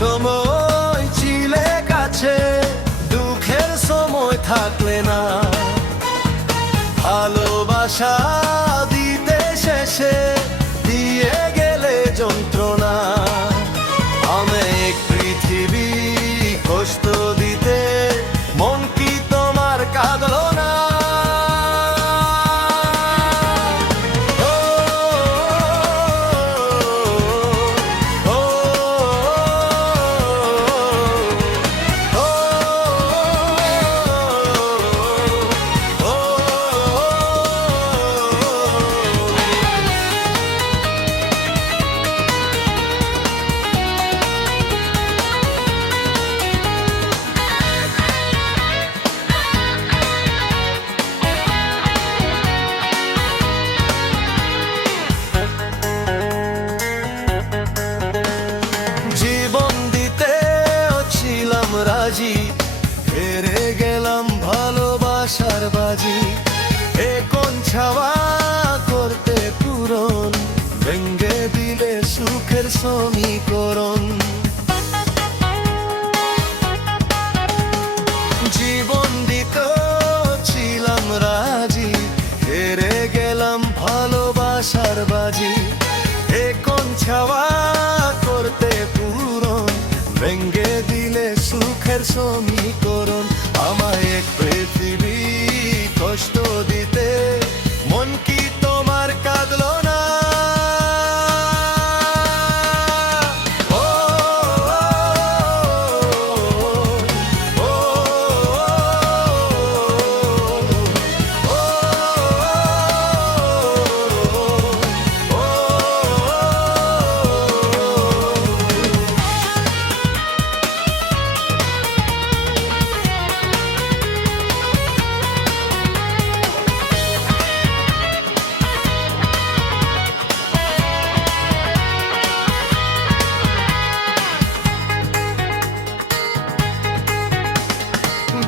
সময় ছিলে কাছে, দুঃখের সময় থাকলে না, ভালোবাসা দিতে শেষে দিয়ে গেলে যন্ত্রণা। অনেক পৃথিবী কষ্ট দিতে, মন কি তোমার কাঁদলো না? রাজি, হেরে গেলাম ভালোবাসার বাজি। এখন ছাওয়া করতে পূরণ, ভেঙ্গে দিলে সুখের সমীকরণ। জীবন দিতে ছিলাম রাজি, হেরে গেলাম ভালোবাসার বাজি। এখন ছাওয়া করতে পূরণ, ভেঙ্গে দিলে সুখের সমীকরণ। আমায় এক পৃথিবী কষ্ট দিতে, মন কি তোমার কাঁদলো না?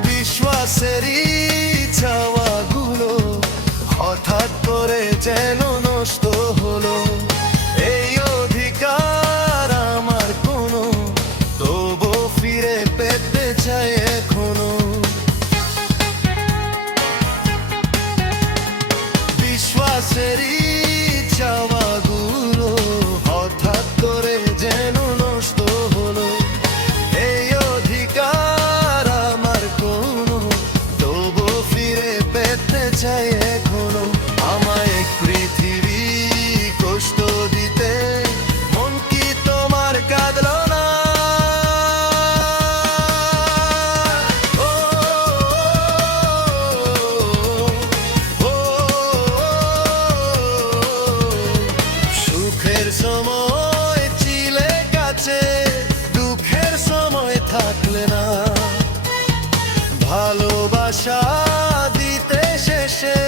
বিশ্বাসেরই চাওয়াগুলো হঠাৎ করে যেন নষ্ট হলো। এই অধিকার আমার কোনো, তবু ফিরে পেতে চাই এখনো। বিশ্বাসেরই চাওয়াগুলো হঠাৎ করে যেন নষ্ট হলো। এই অধিকার আমার কোনো, তবু ফিরে পেতে চাই এখনো। আমায় এক পৃথিবী কষ্ট দিতে, মন কি তোমার কাঁদলো না? সুখের সময় ছিলে কাছে, দুঃখের সময় থাকলে না, ভালোবাসা দিতে শেষে